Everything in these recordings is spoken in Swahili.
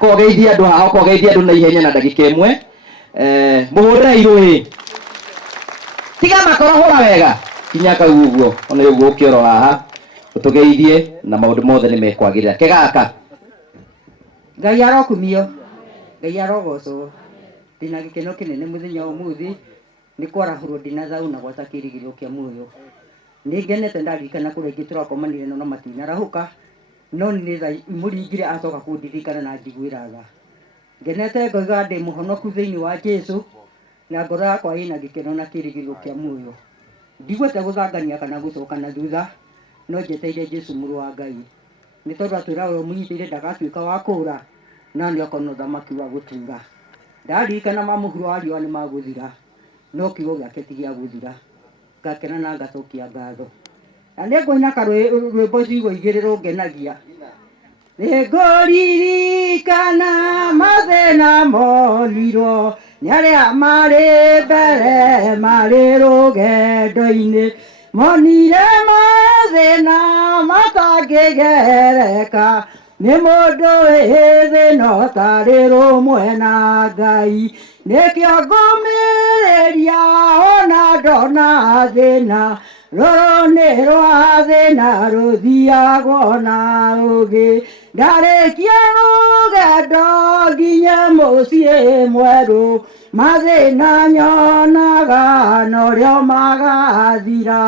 ko geithia andu hao ko geithia andu na ihenya na ndagika imwe muhurira irui tiga makoro hura wega kinya kau uguo ona uguo kioro haha utugeithie na maundu mothe ni mekwagirira kegaka Ngai arokumio Ngai arogocwo ndina gikeno kinene muthenya umuthi ni kwarahurwo ndina thauna gwata kirigiro kia muoyo ni ngenete ndarikana kuria ngiturakomanire no matina rahuka no ni tha muringire atoka kundirikana na njiguira tha ngenete ngoiga ndi muhonoku thiini wa Jesu na ngoro yakwa ina gikeno na kirigiro kia muoyo ndigwete guthangania kana gucoka na thutha no njeteire Jesu muru wa Ngai ni tondu atwira we munyitire ndagatuika wa kura na ni okono thamaki wa gutura ndarikana mamuhuro wa riũa ni maguthira no kiugo giake ti gia guthira ngakena na ngatokia ngatho na nĩ ngũina rwĩmbo ciugo igĩrĩ rũngenagia nĩ ngũririkana mathĩna monirwo nĩ arĩa marĩ mbere marĩ rũgendo-inĩ monire mathĩna matangĩgereka nĩ mũndũ wĩ thĩna ũtarĩ rũmwe na Ngai nĩkĩo ngũmĩrĩria ona ndona thĩna rũrũ nĩ rwa thĩna rũthiagwo na ũgĩ ndarĩkia rũgendo nginya mũciĩ mwerũ mathĩna nyonaga norĩo magathira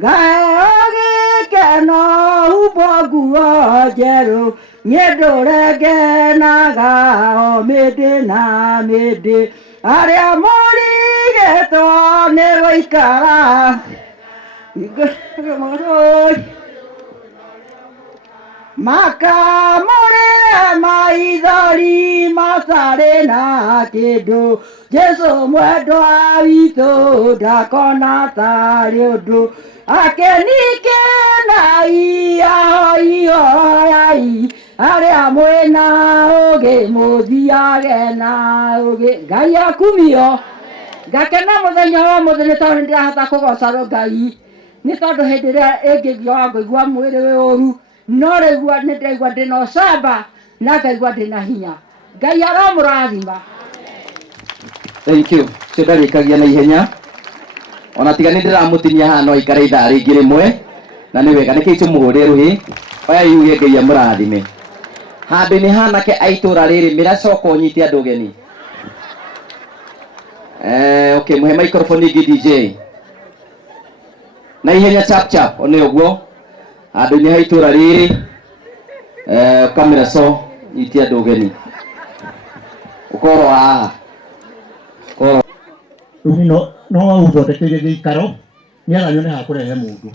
ngaheo gĩkeno humbwo nguo njerũ niĩ ndũrengenaga o mĩndĩ na mĩndĩ arĩa mũrigĩtwo nĩ gũikara makamũrĩre maithori matarĩ na kĩndũ Jesu mwendwa witũ ndakona tarĩ ũndũ akenikenai ahoihoyai arĩa mwĩna ũgĩ mũthiage na ũgĩ Ngai akumio ngakena mũthenya wa mũthĩ nĩ tondũ nĩndĩrahota kũgoca Ngai nĩ tondũ hĩndĩ ĩrĩa ĩngĩthiaga ngaigua mwĩrĩ wĩ ũru no rĩu nĩndĩraigua ndĩna ũcamba na ngaigua ndĩna hinya Ngai aromũrathima. Thank you. Ndarĩkagia na ihenya ona tiga nĩ ndĩramũtinia haha no aikare ithaa rĩngĩ rĩmwe na nĩ wega nĩkĩĩ tũmũhũre rũhĩ oya yuge Ngai amũrathime handũ-inĩ hanake a itũra rĩrĩ mĩracoka ũnyite andũ ũgeni okay mũhe microphone ĩngĩ DJ na ihenya chap chap one ũguo handũ-inĩ ha itũra rĩrĩ kamera so nyite andũ ũgeni ũkorwo haha no uthondekeire gĩikaro nĩgetha nyone ha kũrehe mũndũ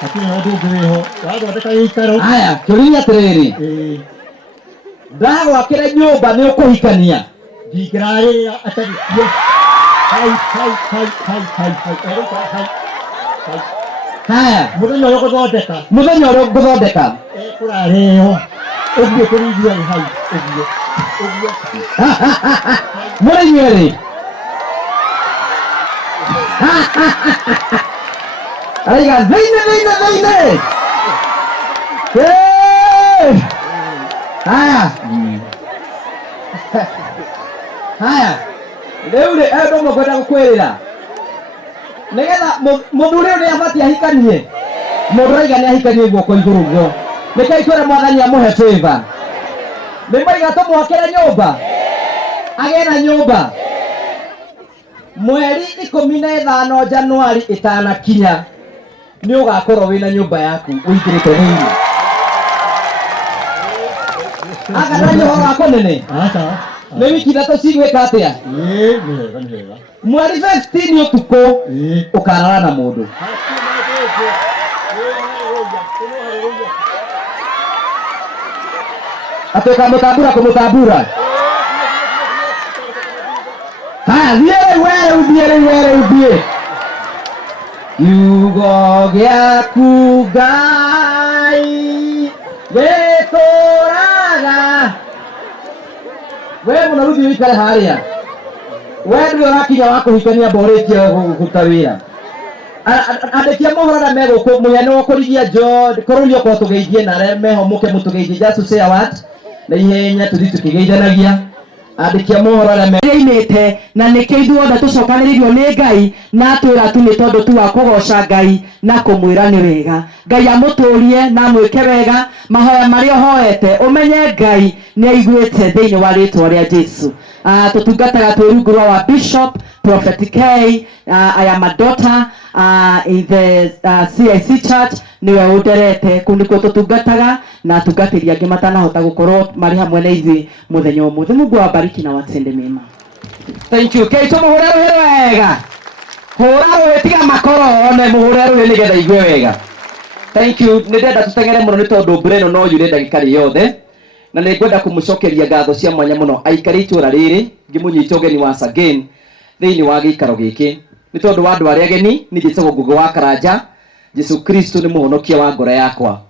hatirĩ mũndũ ũngĩ wĩho wathondeka gĩikaro haya kĩũria atĩrĩrĩ ndagwakĩra nyũmba nĩ ũkũhikania ndingĩrarĩra atarĩkio haya mũthenya ũrĩa ngũthondeka kũrarĩo ũguo kũrĩithia hau ũguo mũrĩ inyuerĩ aiga thĩinĩ haya rĩu rĩ andũ mũkwenda gũkwĩrĩra nĩgetha mũthuri ũyũ nĩabatiĩ ahikanie mũndũ raiga nĩahikanie guoko igũrũ guo nĩkĩĩ twĩre Mwathani amũhe favor nĩmaiga tũmwakĩre nyũmba agĩe na nyũmba mweri 15 Januari ĩtanakinya nĩ ũgakorwo wĩna nyũmba yaku ũingĩrĩte thĩinĩ aka na ũhoro wa kũnene nĩ wiki ithatũ cigwĩka atĩa mweri 15 ũtukũ ũkarara na mũndũ atuĩka kũmũtambura haya thiĩ rĩu kiugo gĩaku Ngai gĩtũũraga we mũno rũthiĩ wĩikare harĩa we ndũrĩ ũrakinya wa kũhikania mba ũrĩkie kũruta wĩra andekia mohoro na mego ko muyano okorigia jo korulio ko tugeithie na remeho muke mutugeithie just say what na ihenya tuthitukigeithanagia andekia mohoro na mego inete na nikithuothe tucokaniririo ni Ngai na twira tu ni tondu tu wa kugoca Ngai na kumwira ni wega Ngai amuturie na mwike wega mahoya maria hoete umenye Ngai ni aiguite thiini wa ritwa ria Jesu. Tutungataga twirungu wa Bishop Prophet K. I am a daughter in the CIC Church. Niwe uderete kuniko tutungataga na tungatiria angi matanahota gukorwo mari hamwe na ithui muthenya umuthi. Mungu awabariki na watende mema. Thank you. Kei tumuhurero wega. Huraro wetiga makoro one muhurero ni getha igwe wega. Thank you. Nindenda tutengere muno ni tondu Breno no yure ndagikari yothe. Na nĩngwenda kũmũcokeria ngatho cia mwanya mũno aikari itũra rĩrĩ ngĩmũnyita ũgeni once again thĩinĩ wa gĩikaro gĩkĩ nĩ tondũ wa andũ arĩa ageni nĩ njĩtagwo Ngũgĩ wa Karanja. Jesu Kristo nĩ mũhonokia wa ngoro yakwa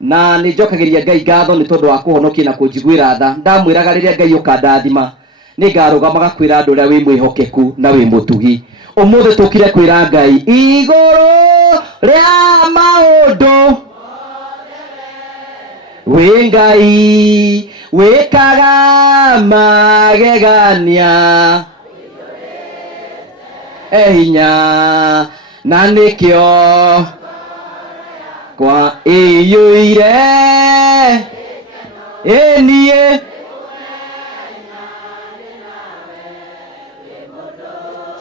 na nĩ njokagĩria Ngai ngatho nĩ tondũ wa kũhonokia na kũnjiguĩra tha. Ndamwĩraga rĩrĩa Ngai ũkandathima nĩ ngarũgamaga kwĩra andũ ũrĩa wĩ mwĩhokeku na wĩ mũtugi. Ũmũthĩ tũkire kwĩra Ngai igũrũ rĩa maũndũ we Ngai wikaga magegania ehinya na nikio kwa iyuire enie.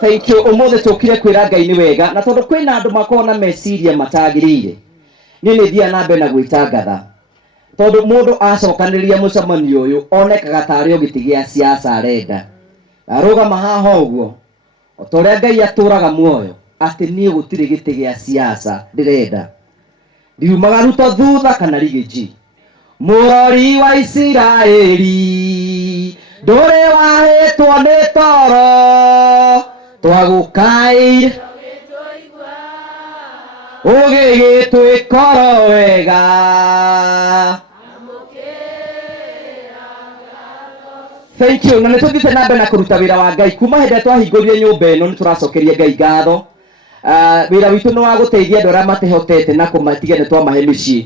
Thank you. Umuthi tukire kwira Ngai ni wega na tondu kwina andu makona meciria matagirire ni thia na mbere na gwitangatha tondu mundu acokaniria mucemanio uyu onekaga tari ogiti gia siasa arenda arugama haha uguo otoria Ngai aturaga muoyo ati nie gutire giti gia siasa ndirenda ndiumaga ruto thutha kana rigiji murori wa Isiraeli ndore wahetwo ni toro twagukaire ugigitwikoro wega. Thank you. Na nĩtũthiĩte na mbere na kũruta wĩra wa Ngai kuma hĩndĩ twahingũrire nyũmba ĩno nĩtũracokeria Ngai ngatho. Wĩra witũ nĩ wa gũteithia andũ arĩa matehotete na kũmatiga nĩ twamahe mĩciĩ.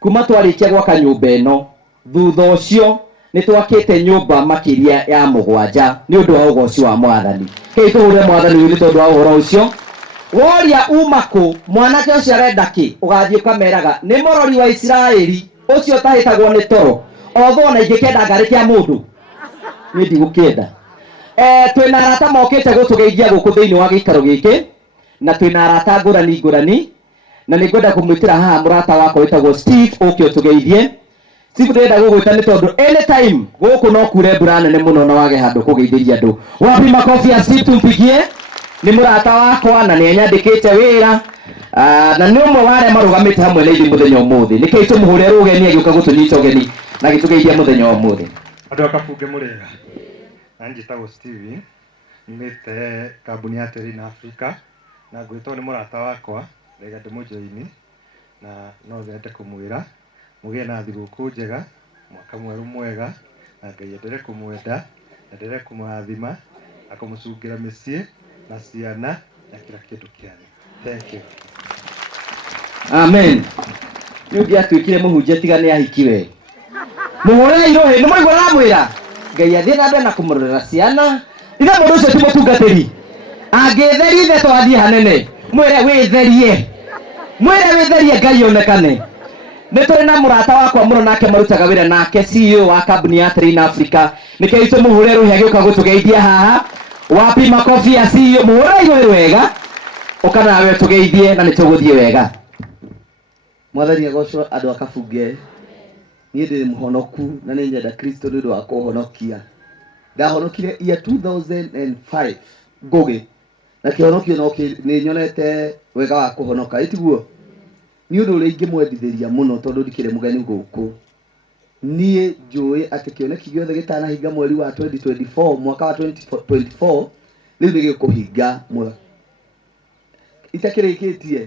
Kuma twarĩkia gwaka nyũmba ĩno thutha ũcio nĩtwakĩte nyũmba makĩria ya 7 nĩ ũndũ wa ũgoci wa Mwathani. Kĩĩ tũhũre Mwathani nĩ tondũ wa ũhoro ũcio. Woria umako mwanake ũcio arenda kĩ ũgathiĩ ũkameraga nĩ mũrori wa Isiraeli ũcio tahĩtagwo nĩ toro otho na ingĩkenda ngarĩ kĩa mũndũ niĩ ndigũkĩenda. Twĩna arata mokĩte gũtũgeithia gũkũ thĩinĩ wa gĩikaro gĩkĩ na twĩna arata ngũrani na nĩngwenda kũmwĩtĩra haha mũrata wakwa wĩtagwo Steve ũke ũtũgeithie. Steve ndĩrenda gũgwĩta nĩ tondũ anytime gũkũ no kure mbura nene mũno na wage handũ kũgeithĩria andũ. Wapi makofi ya Steve tumpigie. Nĩ mũrata wakwa na nĩ anyandĩkĩte wĩra na nĩ ũmwe wa arĩa marũgamĩte hamwe na ithuĩ mũthenya ũmũthĩ. Nĩkĩĩ tũmũhũre rũgeni agĩũka gũtũnyita ũgeni na gĩtũgeithia mũthenya ũmũthĩ. Andũ akabunge mũrega na njĩtagwo Steve nyumĩte kambuni ya Terina Africa na ngwĩtwo nĩ mũrata wakwa rega ndĩmũjoini na no nyende kũmwĩra mũgĩe na thigũkũ njega mwaka mwerũ mwega na Ngai endelee kũmwenda endelee kũmũrathima na kũmũcungĩra mĩciĩ na ciana na kila kitu kĩanyu. Thank you. Amen. Nĩũngĩ atuĩkire mũhunjia tiga nĩ ahikiwe. Mũhũre irohe nĩ mũigua ramwĩra Ngai athiĩ na mbere na kũmũrorera ciana. Ithe mũndũ ũcio ti mũtungatĩri. Angĩtheria ithe twathiĩ hanene. Mwĩre wĩtherie. Mwĩre wĩtherie Ngai onekane. Nĩ tũrĩ na mũrata wakwa mũno nake marutaga wĩra nake CEO wa kambuni ya Terina Africa. Nĩkĩĩ tũmũhũre rũhĩ agĩũka gũtũgeithia haha. Wapi makofi ya CEO mũhũre irohe wega. Ũka nawe tũgeithie na nĩtũgũthiĩ wega. Mwathani agocwo andũ akabunge. Niĩ ndĩ mũhonoku na nĩ nyenda Kristo nĩ ũndũ wa kũhonokia. Ndahonokire year 2005 Ngũgĩ na kĩhonokio no nĩ nyonete wega wa kũhonoka itiguo. Nĩ ũndũ ũrĩa ingĩmwendithĩria mũno tondũ ndikĩrĩ mũgeni gũkũ. Niĩ njũĩ atĩ kĩoneki gĩothe gĩtanahinga mweri wa 2024 mwaka wa 2024 rĩu nĩ gĩkũhinga mwaka itakĩrĩkĩtie.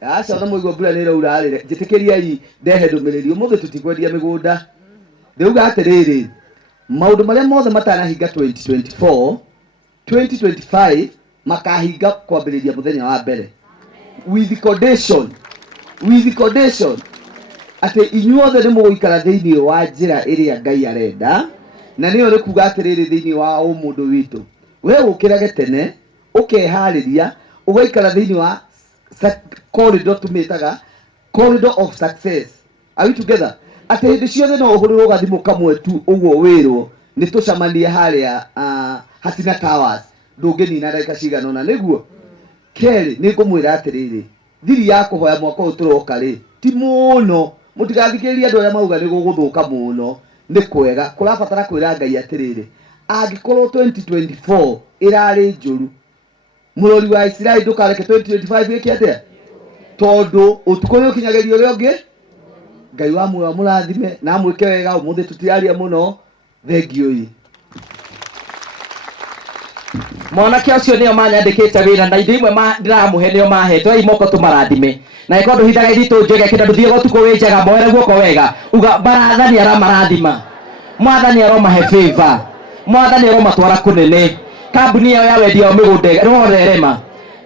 Aca na mũigua mbura nĩ ĩraura rĩrĩ njĩtĩkĩriai ndehe ndũmĩrĩri ũmũthĩ tũtikwendia mĩgũnda. Ndĩuga atĩrĩrĩ maũndũ marĩa mothe matanahinga 2024 2025 makahinga kwambĩrĩria mũthenya wa mbere with condition atĩ inyuothe nĩ mũgũikara thĩinĩ wa njĩra ĩrĩa Ngai arenda, na nĩyo nĩ kuga atĩrĩrĩ thĩinĩ wa ũmũndũ witũ, we ũkĩrage tene ũkeharĩria ũgaikara thĩinĩ wa corridor tũmĩtaga corridor of success. Are we together? Atĩ hĩndĩ ciothe no ũhũrĩrwo gathimũ kamwe tu ũguo wĩrwo nĩ tũcamanie harĩa Hasina Towers, ndũngĩnina ndagĩka cigana ũna. Nĩguo kerĩ nĩ ngũmwĩra atĩrĩrĩ, thiri ya kũhoya mwaka ũyũ tũroka rĩ ti mũno, mũtigathikĩrĩrie andũ arĩa mauga nĩ gũgũthũka mũno, nĩ kwega. Kũrabatara kwĩra Ngai atĩrĩrĩ, angĩkorwo 2024 ĩrarĩ njũru, mũrori wa Israeli ndũkareke 2025 ĩke atĩa, tondũ ũtukũ nĩ ũkinyagĩrio ũrĩa ũngĩ. Ngai wa muoyo mũrathime na mwĩke wega, ũmũthĩ tũtiraria mũno. Thengio. Mwanake ũcio nĩo manyandĩkĩte wĩra na indo imwe ndĩramũhe nĩo mahetwo imoko tũmarathime na ĩkorwo ndũhithaga ithitũ njega kĩnda ndũthiĩ ũtukũ wĩ njega moere guoko wega uga marathani aramarathima, mwathani aromahe favor, mwathani aromatwara kũnene, kambuni yao ya wendia wa mĩgũnda ĩrorerema.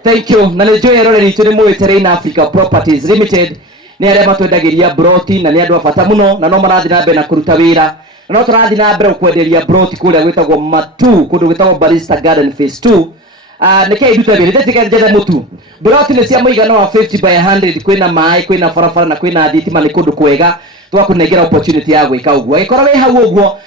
Thank you. Na nĩ njũĩ rore ritũ nĩ mũĩte Rain Africa Properties Limited nĩ arĩa matwendagĩria broti na nĩ andũ a bata mũno, na no marathiĩ na mbere na kũruta wĩra, na no tũrathiĩ na mbere kwenderia broti kũrĩa gwĩtagwo Matu, kũndũ gwĩtagwo Barista Garden Phase 2. Nĩkĩ irute wĩra ndĩtiga njethe mũtu. Broti nĩ cia mũigana wa 50 by 100, kwĩna maĩ, kwĩna barabara na kwĩna thitima, nĩ kũndũ kwega twakũnengera opportunity ya gwĩka ũguo. Angĩkorwo wĩ hau ũguo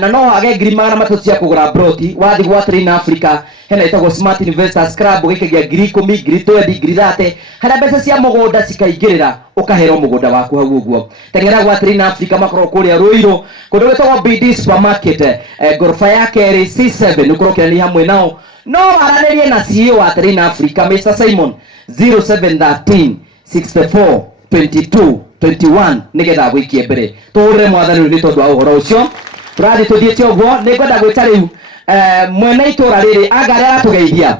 na no age ngiri magana matatũ cia kũgũra broti, wathiĩ gwa Rain Africa hena ĩtagwo Smart Investors Club, ũgĩkagia ngiri 10, ngiri 20, ngiri 30, harĩa mbeca cia mũgũnda cikaingĩrĩra ũkaheo mũgũnda waku hau ũguo. Tengera gwa Rain Africa makorwo kũrĩa Ruiru, kũndũ gwĩtagwo BD Supermarket, gorofa ya kerĩ C7, ũkorwo ni hamwe nao. No aranĩrie na CEO wa Rain Africa Mr. Simon 0713 64 22 21 nigetha gwikie mbere tũhũrĩre mwathani nĩ tondũ wa ũhoro ũcio. Tũrathiĩ tũthiĩte ũguo, nĩ ngwenda gwĩta rĩu mwene itũra rĩrĩ anga arĩa aratũgeithia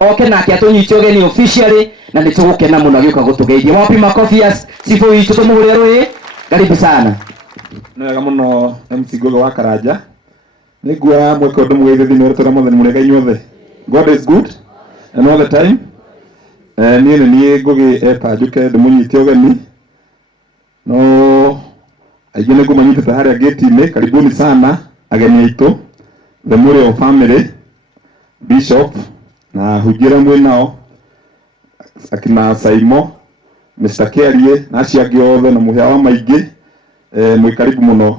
oke nake atũnyite ũgeni officially, na nĩ tũgũkena mũno agĩũka gũtũgeithia. Wapi makofias sifu witũ tũmũhũrĩre rũĩ, karibu sana. Nĩ wega mũno MC Gogo wa Karanja, nĩ ngwa mweke ũndũ mũgeithie thĩinĩ wa rĩtwa mwathani mũrega inyuothe. God is good and all the time. Niĩ nĩ niĩ Ngũgĩ eta njũke ndĩmũnyite ũgeni, no aingĩ nĩ ngũmanyitĩte harĩa gate-inĩ. Karibuni sana ageni aitũ, the Mũrĩo family, Bishop na hujira mwĩnao, akina Saimo, Mr. Kerie na acio angĩ othe na mũhĩa wa maingĩ, mwĩ karibu mũno.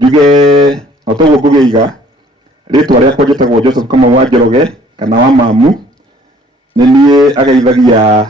Njuge o toguo ngũgĩiga rĩtwa rĩakwa njĩtagwo Joseph Kamau wa Njoroge kana wa Mamu, nĩ niĩ ageithagia